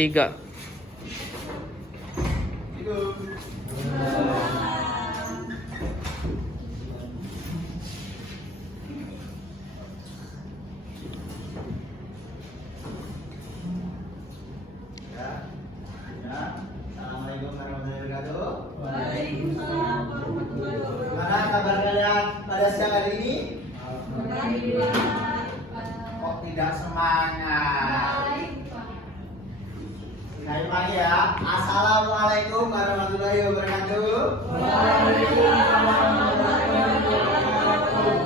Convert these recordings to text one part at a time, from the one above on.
Tiga. Assalamualaikum warahmatullahi wabarakatuh. Waalaikumsalam warahmatullahi wabarakatuh. Gimana kabar kalian pada siang hari ini? Kok tidak semangat? Sekali lagi ya. Assalamualaikum warahmatullahi wabarakatuh.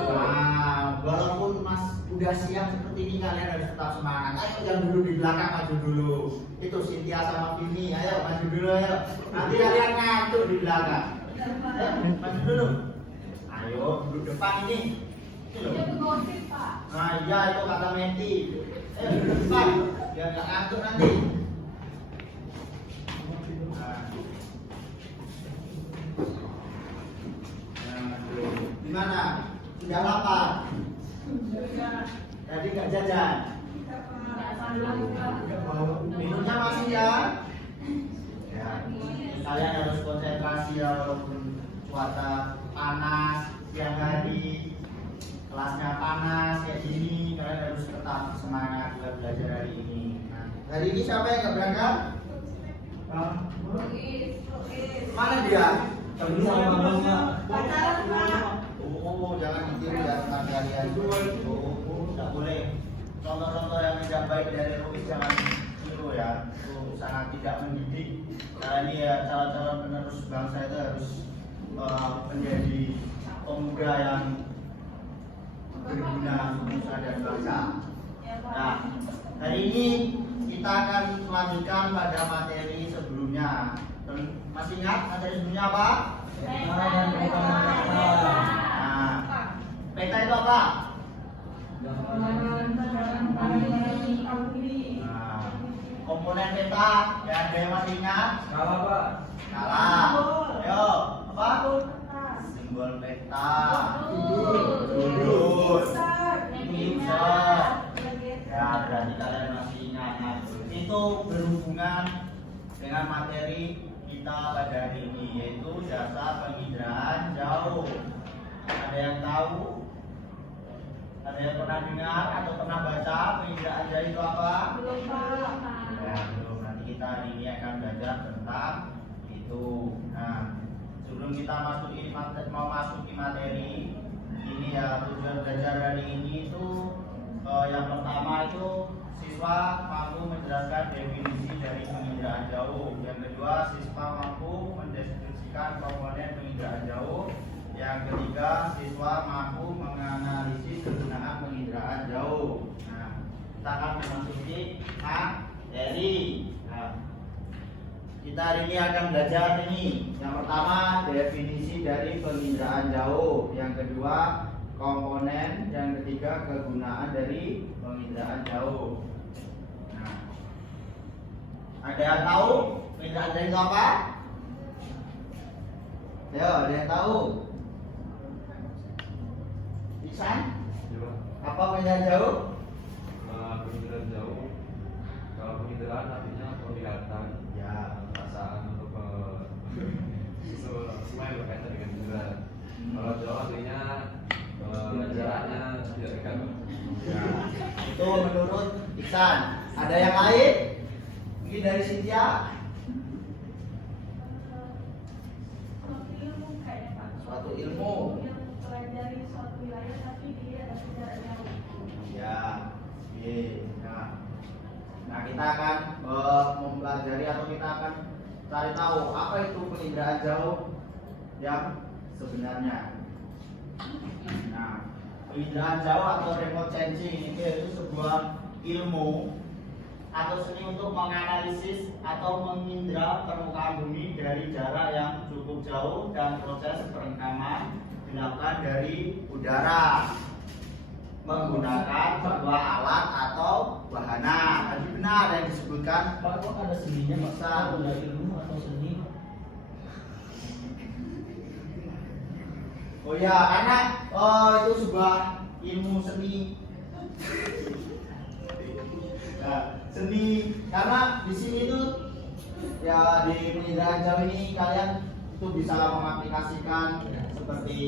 Nah, walaupun Mas udah siang seperti ini, kalian harus tetap semangat. Ayo yang dulu di belakang maju dulu. Itu Cynthia sama Vini, ayo maju dulu ayo. Nanti kalian ngantuk di belakang. Ayo, maju dulu. Ayo duduk depan ini. Nah iya itu kata Menti. Ayo duduk depan biar nggak ngantuk nanti. Gimana? Sudah lapar? Tadi nggak jajan? Minumnya masih ya? Ya, kalian harus konsentrasi ya walaupun cuaca panas siang hari, kelasnya panas kayak gini, kalian harus tetap semangat buat belajar hari ini. Nah, hari ini siapa yang nggak berangkat? Mana dia? Oh, jangan ditiru ya tentang kalian. Oh, tidak boleh. Contoh-contoh yang tidak baik dari Ruis jangan tiru ya. Itu sangat tidak mendidik. Karena ini ya calon-calon penerus bangsa itu harus menjadi pemuda yang berguna untuk nusa dan bangsa. Nah, hari ini kita akan melanjutkan pada materi sebelumnya. Masih ingat materi sebelumnya apa? Nah, peta itu apa? Nah, komponen peta ya ada yang masih ingat? Skala, Pak. Skala. Ayo, apa? Simbol peta. Sudut. Pusat. Ya, berarti kalian masih ingat. Nah, itu berhubungan dengan materi kita pada hari ini, yaitu jasa penginderaan jauh. Ada yang tahu? Ada yang pernah dengar atau pernah baca penginderaan jauh itu apa? Belum, Pak. Ya, belum. Nanti kita hari ini akan belajar tentang itu. Nah, sebelum kita memasuki materi ini ya, tujuan belajar hari ini itu yang pertama itu siswa mampu menjelaskan definisi dari penginderaan jauh. Yang kedua, siswa mampu mendeskripsikan komponen penginderaan jauh. Yang ketiga, siswa mampu menganalisis kegunaan penginderaan jauh. Nah, kita akan memasuki materi. Nah, kita hari ini akan belajar ini. Yang pertama, definisi dari penginderaan jauh. Yang kedua, komponen. Yang ketiga, kegunaan dari penginderaan jauh. Nah, ada yang tahu penginderaan jauh itu apa? Ayo, ada yang tahu? Iksan? Apa penginderaan jauh? Penginderaan jauh, kalau penginderaan artinya penglihatan, Ya. perasaan untuk semua yang berkaitan dengan indera. Kalau jauh artinya jaraknya tidak dekat. Ya. Itu menurut Iksan. Ada yang lain? Mungkin dari Cynthia? Suatu ilmu. Ya. Oke. Nah, kita akan mempelajari atau kita akan cari tahu apa itu penginderaan jauh yang sebenarnya. Nah, penginderaan jauh atau remote sensing itu sebuah ilmu atau seni untuk menganalisis atau mengindra permukaan bumi dari jarak yang cukup jauh dan proses perekaman dilakukan dari udara menggunakan sebuah alat atau wahana. Tadi benar yang disebutkan. Pak, kok ada seninya Pak? Bisa. Ada ilmu atau seni? Oh ya, karena itu sebuah ilmu seni. Nah, seni. Karena di sini tuh ya di penginderaan jauh ini kalian itu bisa mengaplikasikan seperti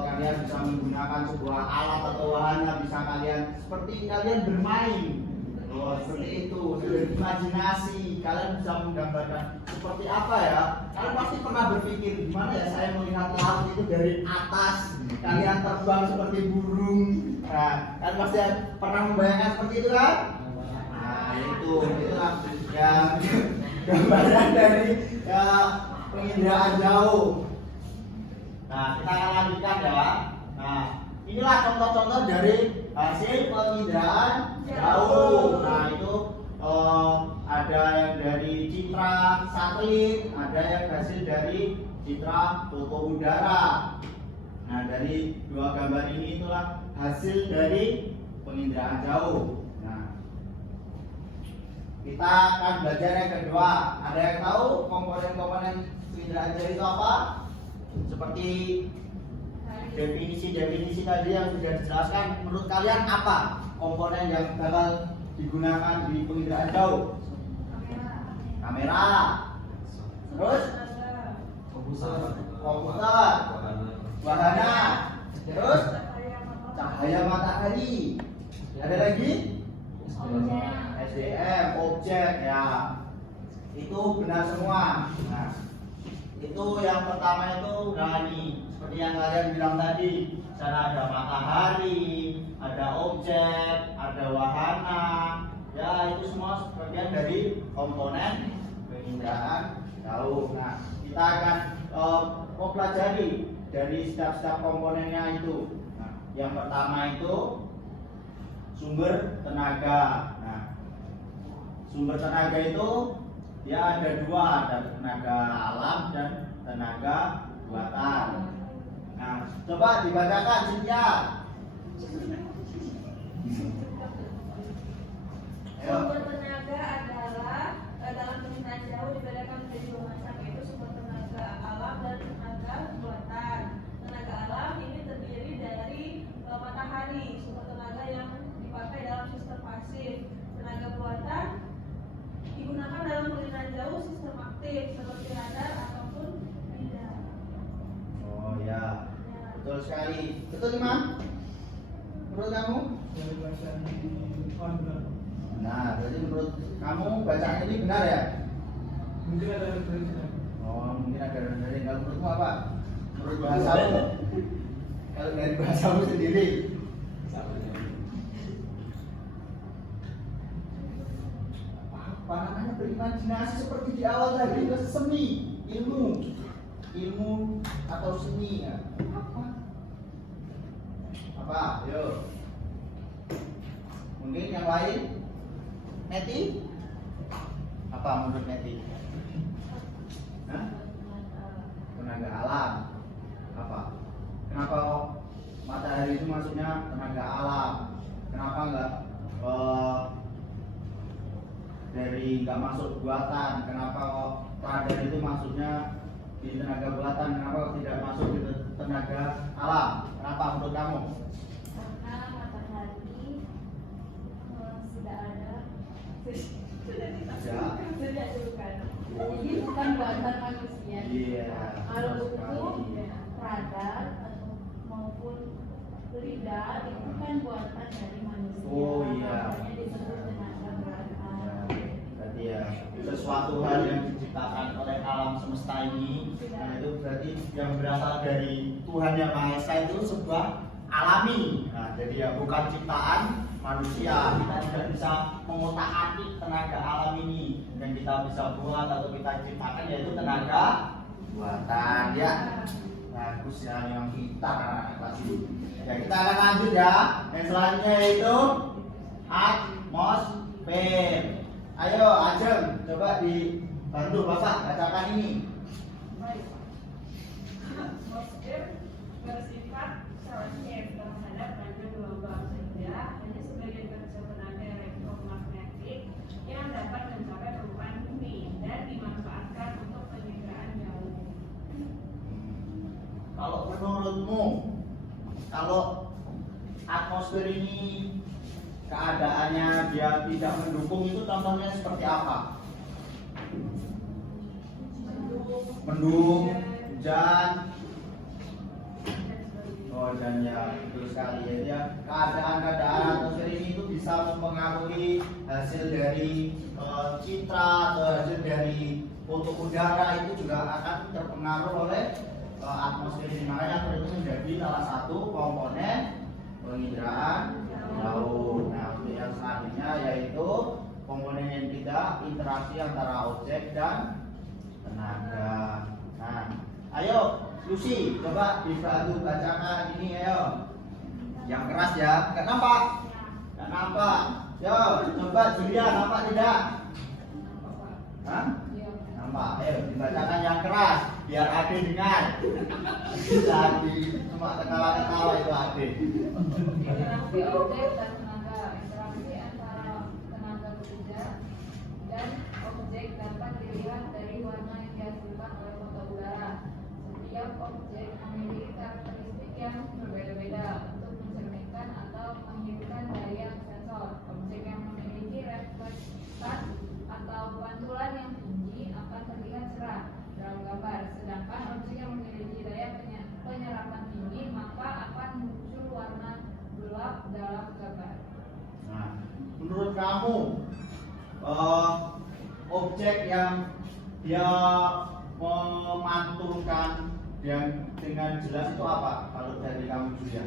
kalian bisa menggunakan sebuah alat atau wahana, bisa kalian seperti kalian bermain. Seperti itu, imajinasi kalian bisa menggambarkan seperti apa ya. Kalian pasti pernah berpikir gimana ya saya melihat laut itu dari atas, kalian terbang seperti burung. Nah, kalian pasti pernah membayangkan seperti itu kan? Nah, itulah ya gambaran dari ya, penginderaan jauh. Nah, kita akan lanjutkan ya. Nah, inilah contoh-contoh dari hasil penginderaan jauh. Nah, itu ada yang dari citra satelit, ada yang hasil dari citra foto udara. Nah, dari dua gambar ini itulah hasil dari penginderaan jauh. Nah, kita akan belajar yang kedua. Ada yang tahu komponen-komponen penginderaan jauh itu apa? Seperti definisi tadi yang sudah dijelaskan, menurut kalian apa komponen yang bakal digunakan di penginderaan jauh? Kamera. Terus komputer, wahana, terus cahaya matahari. Ada lagi? SDM, objek ya. Itu benar semua. Nah, itu yang pertama itu ini seperti yang kalian bilang tadi, sana ada matahari, ada objek, ada wahana, ya itu semua bagian dari komponen penginderaan jauh. Nah, kita akan mempelajari dari setiap komponennya itu. Nah, yang pertama itu sumber tenaga. Nah, sumber tenaga itu ya ada dua, ada tenaga alam dan tenaga buatan. Nah, coba dibacakan Cynthia. Sumber tenaga adalah dalam penginderaan jauh dibedakan menjadi dua macam, yaitu sumber tenaga alam dan tenaga buatan. Tenaga alam ini terdiri dari matahari, sumber tenaga yang dipakai dalam sistem pasif. Tenaga buatan digunakan dalam penginderaan jauh sistem aktif seperti radar ataupun lidar. Oh ya, betul sekali. Betul Imam? Menurut kamu? Nah, berarti menurut kamu bacaan ini benar ya? Mungkin ada referensinya. Oh, mungkin ada dari. Kalau menurutmu apa? Menurut bahasamu? Kalau dari bahasamu sendiri? Apa namanya, berimajinasi seperti di awal tadi, itu seni, ilmu atau seni ya? Apa? Yuk. Mungkin yang lain? Neti? Apa menurut Neti? Hah? Tenaga alam. Apa? Kenapa matahari itu maksudnya tenaga alam? Kenapa enggak dari nggak masuk buatan? Kenapa kok radar itu maksudnya di tenaga buatan? Kenapa kok tidak masuk di tenaga alam? Kenapa menurut kamu? Karena matahari sudah ada, sudah ditentukan. Jadi bukan buatan manusia. Iya. Kalau itu radar maupun lidar itu kan buatan dari manusia. Oh iya. Makanya disebut tenaga buatan. Berarti ya sesuatu hal yang diciptakan oleh alam semesta ini, nah itu berarti yang berasal dari Tuhan Yang Maha Esa itu sebuah alami. Nah, jadi ya bukan ciptaan manusia. Kita tidak bisa mengotak-atik tenaga alam ini, dan kita bisa buat atau kita ciptakan yaitu tenaga buatan ya. Bagus ya, yang pintar anak kelas ini. Ya, kita akan lanjut ya. Yang selanjutnya yaitu atmosfer. Ayo Ajeng, coba dibantu Bapak bacakan ini. Baik. Atmosfer bersifat selektif terhadap rantai gelombang sehingga hanya sebagian kecil tenaga elektromagnetik yang dapat mencapai permukaan bumi dan dimanfaatkan untuk penginderaan jauh. Kalau menurutmu, kalau atmosfer ini keadaannya dia tidak mendukung itu contohnya seperti apa? Mendung, hujan, dan ya betul sekali ya. Keadaan-keadaan atmosfer ini itu bisa mempengaruhi hasil dari citra atau hasil dari foto udara itu juga akan terpengaruh oleh atmosfer ini. Makanya itu menjadi salah satu komponen penginderaan jauh. Nah, untuk yang selanjutnya yaitu komponen yang tidak interaksi antara objek dan tenaga. Nah, ayo Lucy, coba dibantu bacakan ini ayo. Yang keras ya, nggak nampak? Nggak nampak. Yo, coba Julia, nampak tidak? Hah? Nampak. Ayo dibacakan yang keras, biar Ade dengar. Jadi cuma ketawa-ketawa itu Ade. Interaksi objek dan tenaga. Interaksi antara tenaga bekerja dan objek dapat dilihat dari warna yang dihasilkan oleh foto udara. Setiap objek memiliki karakteristik yang berbeda-beda untuk mencerminkan atau menghidupkan daya sensor. Objek yang memiliki reflektan atau pantulan yang tinggi akan terlihat cerah dalam gambar, sedangkan objek yang memiliki daya penyerapan tinggi maka akan muncul warna gelap dalam gambar. Nah, menurut kamu objek yang dia memantulkan dan dengan jelas itu apa? Kalau dari kamu Julia?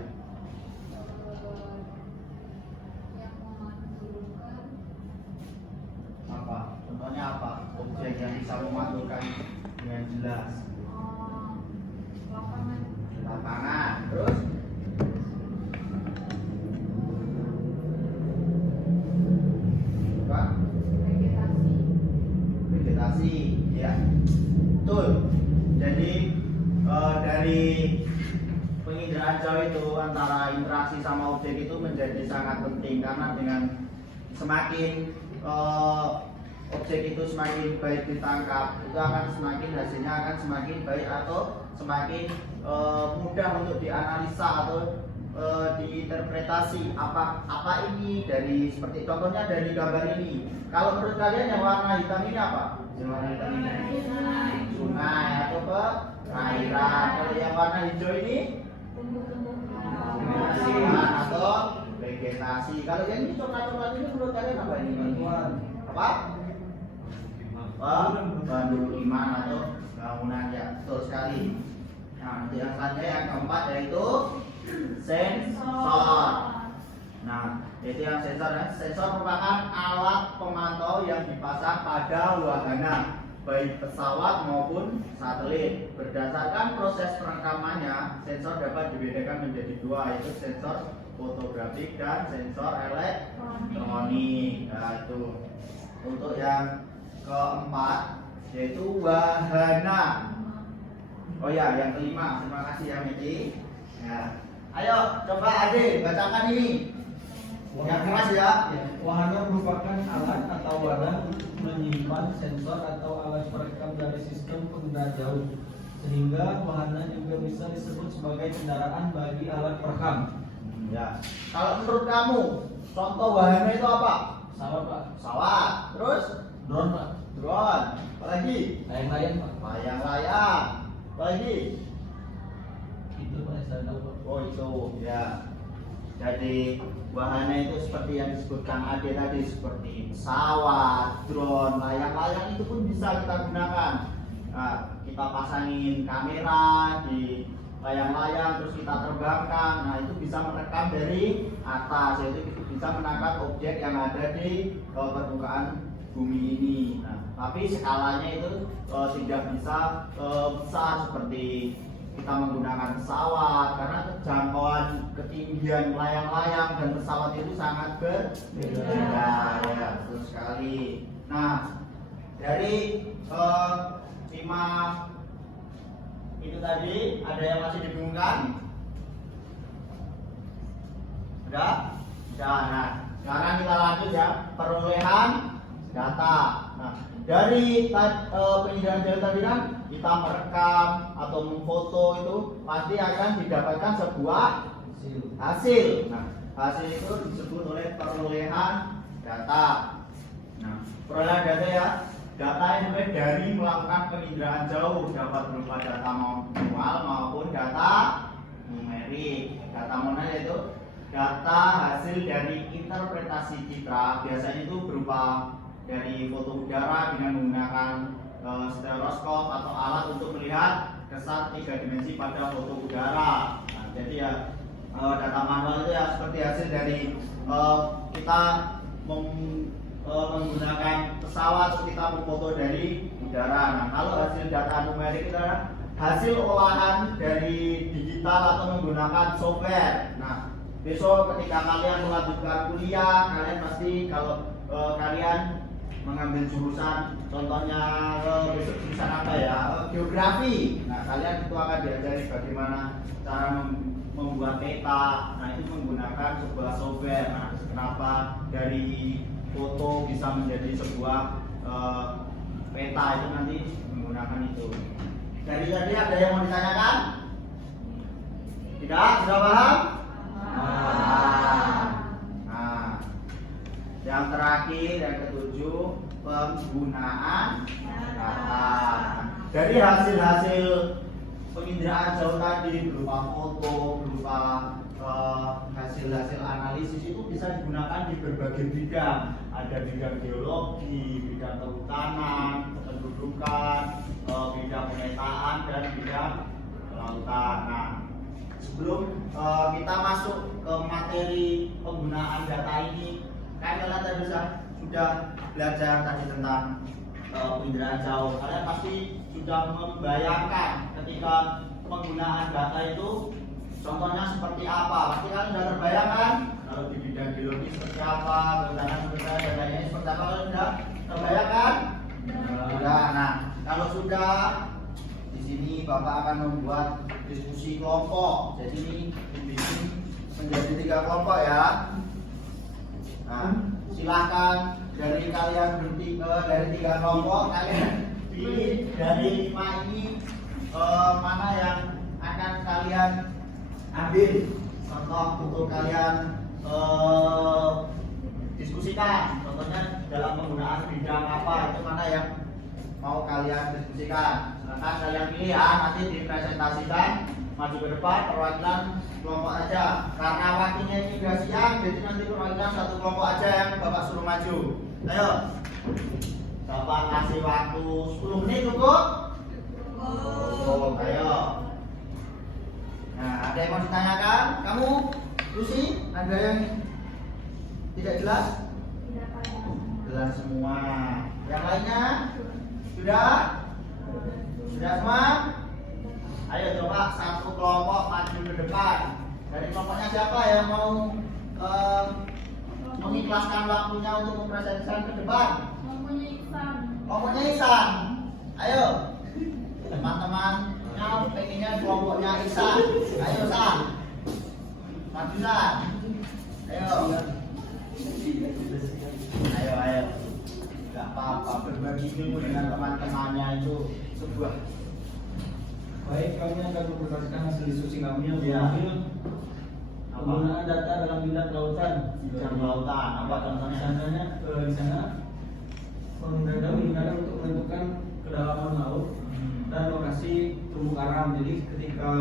Yang memantulkan Apa? Contohnya apa? Objek yang bisa memantulkan dengan jelas. lapangan, Lapangan. Terus? Apa? vegetasi. Vegetasi, ya. Betul. Jadi dari penginderaan jauh itu antara interaksi sama objek itu menjadi sangat penting karena dengan semakin objek itu semakin baik ditangkap itu akan semakin hasilnya akan semakin baik atau semakin mudah untuk dianalisa atau diinterpretasi apa ini dari seperti contohnya dari gambar ini. Kalau menurut kalian yang warna hitam ini apa? Yang warna hitam ini sungai atau perairan. Kalau yang warna hijau ini tumbuhan atau vegetasi. Kalau yang ini coklat-coklat ini menurut kalian apa ini? Apa? Pemukiman atau bangunan ya, betul sekali. Nah, yang selanjutnya yang keempat yaitu sensor. Nah, yaitu yang sensor. Sensor merupakan alat pemantau yang dipasang pada wahana, baik pesawat maupun satelit. Berdasarkan proses perekamannya, sensor dapat dibedakan menjadi dua, yaitu sensor fotografik dan sensor elektronik. Nah, itu untuk yang keempat yaitu wahana. Oh ya, yang kelima, terima kasih ya Meti. Ya. Ayo coba Ade bacakan ini. Yang keras ya. Wahana merupakan alat atau wadah untuk menyimpan sensor atau alat perekam dari sistem pengendara jauh, sehingga wahana juga bisa disebut sebagai kendaraan bagi alat perekam. Ya. Kalau menurut kamu contoh wahana itu apa? Pesawat Pak, Pesawat. Terus drone Pak, drone. Apalagi? layang-layang Pak, Layang-layang. Apalagi? itu Pak yang saya tahu Pak. Oh itu ya. Jadi wahana itu seperti yang disebutkan Ade tadi, seperti pesawat, drone, layang-layang itu pun bisa kita gunakan. Nah, kita pasangin kamera di layang-layang terus kita terbangkan. Nah, itu bisa merekam dari atas, yaitu bisa menangkap objek yang ada di permukaan bumi ini. Nah, tapi skalanya itu tidak bisa besar seperti kita menggunakan pesawat karena jangkauan ketinggian layang-layang dan pesawat itu sangat berbeda ya, betul sekali. Nah, dari 5 itu tadi ada yang masih dibingungkan? Sudah? Sudah. Nah, sekarang kita lanjut ya, perolehan data. Nah, dari penginderaan jauh tadi kan kita merekam atau memfoto itu pasti akan didapatkan sebuah hasil. Nah, Hasil itu disebut oleh perolehan data. Nah, perolehan data ya, data yang dari melakukan penginderaan jauh dapat berupa data manual maupun data numerik. Data manual itu data hasil dari interpretasi citra, biasanya itu berupa dari foto udara dengan menggunakan stereoskop atau alat untuk melihat kesan 3 dimensi pada foto udara. Nah, jadi ya data manual itu ya seperti hasil dari kita menggunakan pesawat untuk kita memfoto dari udara. Nah, kalau hasil data numerik itu adalah hasil olahan dari digital atau menggunakan software. Nah, besok ketika kalian melanjutkan kuliah, kalian pasti kalau kalian mengambil jurusan, contohnya besok jurusan apa ya, geografi. Nah, kalian itu akan diajari bagaimana cara membuat peta. Nah, itu menggunakan sebuah software. Nah, kenapa dari foto bisa menjadi sebuah peta, itu nanti menggunakan itu. Dari tadi ada yang mau ditanyakan? Tidak? Sudah paham? Nah, yang terakhir, yang ketujuh, penggunaan data. Dari hasil-hasil penginderaan jauh tadi berupa foto, berupa hasil-hasil analisis itu bisa digunakan di berbagai bidang. Ada bidang geologi, bidang kehutanan, kependudukan, bidang pemetaan, dan bidang kelautan. Nah, sebelum kita masuk ke materi penggunaan data ini, kalian tadi sudah belajar tadi tentang penginderaan jauh. Kalian pasti sudah membayangkan ketika penggunaan data itu contohnya seperti apa. Pasti kalian sudah terbayangkan kalau di bidang geologi seperti apa, kehutanan seperti apa, dan lainnya seperti apa. Kalian sudah terbayangkan? Sudah. Nah, kalau sudah, di sini Bapak akan membuat diskusi kelompok. Jadi ini dibikin menjadi 3 kelompok ya. Nah, silahkan dari kalian dari 3 kelompok, kalian pilih dari 5 ini mana yang akan kalian ambil contoh untuk kalian diskusikan. Contohnya dalam penggunaan bidang apa, itu mana yang mau kalian diskusikan. Silakan kalian pilih ya, nanti dipresentasikan, maju ke depan, perwakilan kelompok aja. Karena waktunya ini udah siang, jadi nanti perwakilan 1 kelompok aja yang Bapak suruh maju. Ayo, Bapak kasih waktu 10 menit cukup? Ayo. Nah, ada yang mau ditanyakan? Kamu, Lucy, ada yang tidak jelas? Jelas semua. Yang lainnya? Sudah? Sudah semua? Ayo coba 1 kelompok maju ke depan. Dari kelompoknya siapa yang mau mengikhlaskan waktunya untuk mempresentasikan ke depan? Kelompoknya Ihsan. Ayo, teman-temannya pengennya kelompoknya Ihsan. Ayo San, maju San. Ayo, ayo. Gak apa-apa, berbagi ilmu dengan teman-temannya itu sebuah. Baik, kami akan mempresentasikan hasil diskusi kami yang Ya. mengambil penggunaan data dalam bidang kelautan. Bidang kelautan, apa contohnya? Misalnya di sana penggunaan data digunakan untuk menentukan kedalaman laut dan lokasi terumbu karang. Jadi ketika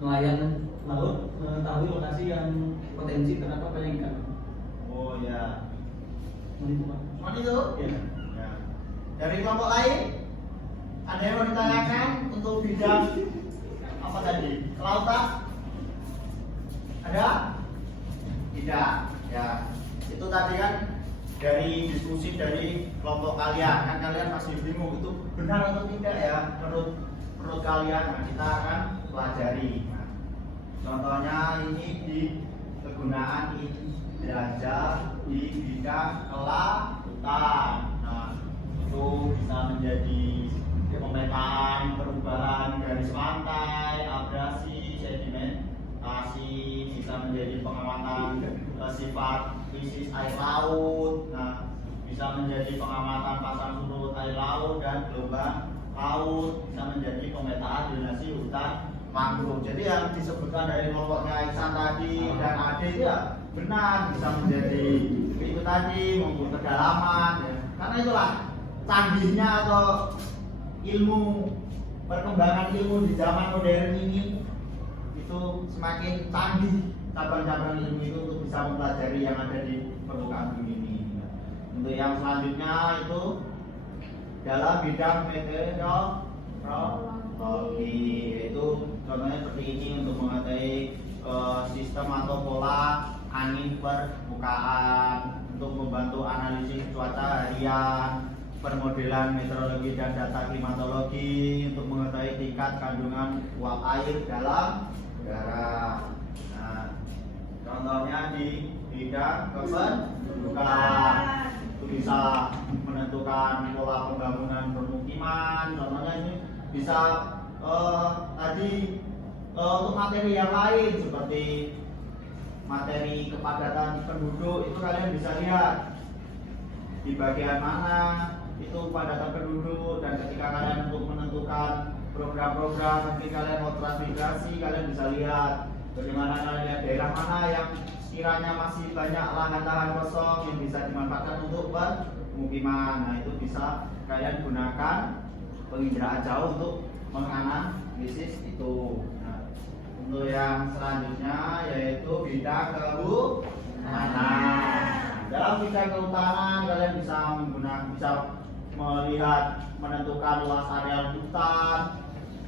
nelayan laut mengetahui lokasi yang potensi terdapat banyak ikan. Oh ya. Menentukan. Itu? Ya. Dari kelompok lain, ada yang mau ditanyakan untuk bidang apa tadi? Kelautan? Ada? Tidak. Ya. Itu tadi kan dari diskusi dari kelompok kalian. Kan kalian masih bingung itu benar atau tidak ya menurut kalian. Nah, kita akan pelajari. Nah, contohnya ini di kegunaan ini belajar di bidang kelautan. Nah, itu bisa menjadi pemetaan perubahan garis pantai, abrasi, sedimentasi, bisa menjadi pengamatan sifat krisis air laut. Nah, bisa menjadi pengamatan pasang surut air laut dan gelombang laut, bisa menjadi pemetaan drenase hutan makro. Jadi yang disebutkan dari kelompoknya Iksan tadi dan Ade itu ya benar, bisa menjadi itu tadi, mengukur kedalaman ya. Karena itulah canggihnya atau ilmu, perkembangan ilmu di zaman modern ini itu semakin canggih cabang-cabang ilmu itu untuk bisa mempelajari yang ada di permukaan bumi ini. Untuk yang selanjutnya itu dalam bidang meteorologi, yaitu contohnya seperti ini untuk mengetahui sistem atau pola angin permukaan, untuk membantu analisis cuaca harian, permodelan meteorologi dan data klimatologi, untuk mengetahui tingkat kandungan uap air dalam udara. Nah, contohnya di bidang kependudukan itu bisa menentukan pola pembangunan permukiman. Contohnya ini bisa tadi untuk materi yang lain seperti materi kepadatan penduduk, itu kalian bisa lihat di bagian mana itu kepadatan penduduk, dan ketika kalian untuk menentukan program-program nanti kalian mau transmigrasi, kalian bisa lihat bagaimana kalian lihat daerah mana yang sekiranya masih banyak lahan-lahan kosong yang bisa dimanfaatkan untuk permukiman. Nah, itu bisa kalian gunakan penginderaan jauh untuk menganalisis itu. Nah, untuk yang selanjutnya yaitu bidang kehutanan. Dalam bidang kehutanan kalian bisa melihat, menentukan luas area hutan,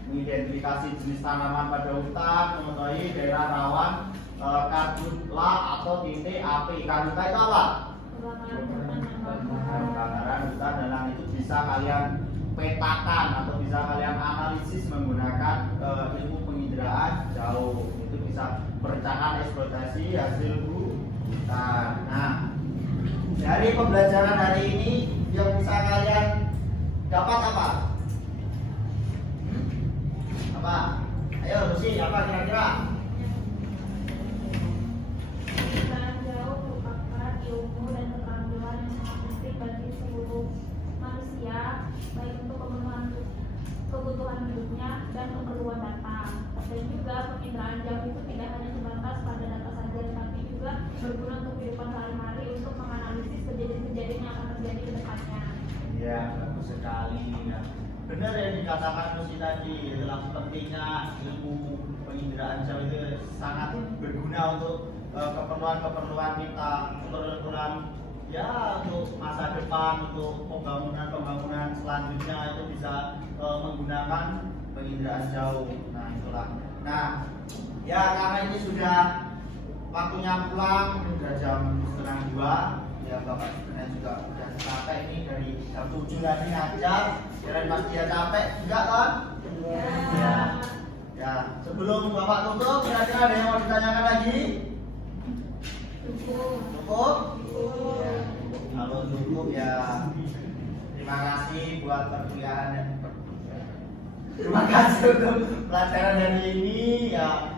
mengidentifikasi jenis tanaman pada hutan, mengetahui daerah rawan karhutla atau titik api. Karhutla itu apa? Kebakaran hutan, dan itu bisa kalian petakan atau bisa kalian analisis menggunakan ilmu penginderaan jauh. Itu bisa perencanaan eksploitasi hasil hutan. Nah, dari pembelajaran hari ini yang bisa kalian dapat apa? Apa? Ayo, Lucy, apa kira-kira? Penginderaan jauh merupakan ilmu dan keterampilan yang sangat penting bagi seluruh manusia, baik untuk kebutuhan hidupnya dan keperluan data. Dan juga penginderaan jauh itu tidak hanya sebatas pada data saja, tapi juga berguna untuk kehidupan sehari-hari untuk menganalisis kejadian-kejadian yang akan terjadi ke depannya. Ya, bagus sekali. Ya. Benar yang dikatakan Lucy tadi, dalam pentingnya ilmu penginderaan jauh itu sangat berguna untuk keperluan-keperluan kita, keperluan ya untuk masa depan, untuk pembangunan selanjutnya itu bisa menggunakan penginderaan jauh. Nah, itulah. Nah, ya karena ini sudah waktunya pulang, ini sudah jam 1:30. Ya, Bapak sebenarnya juga sudah capek ini dari jam 7 tadi ngajar. Kira pasti ya capek juga kan? Ya. Ya, sebelum Bapak tutup, kira-kira ada yang mau ditanyakan lagi? Cukup? Ya. Kalau cukup ya terima kasih buat perkuliahan dan terima kasih untuk pelajaran hari ini ya.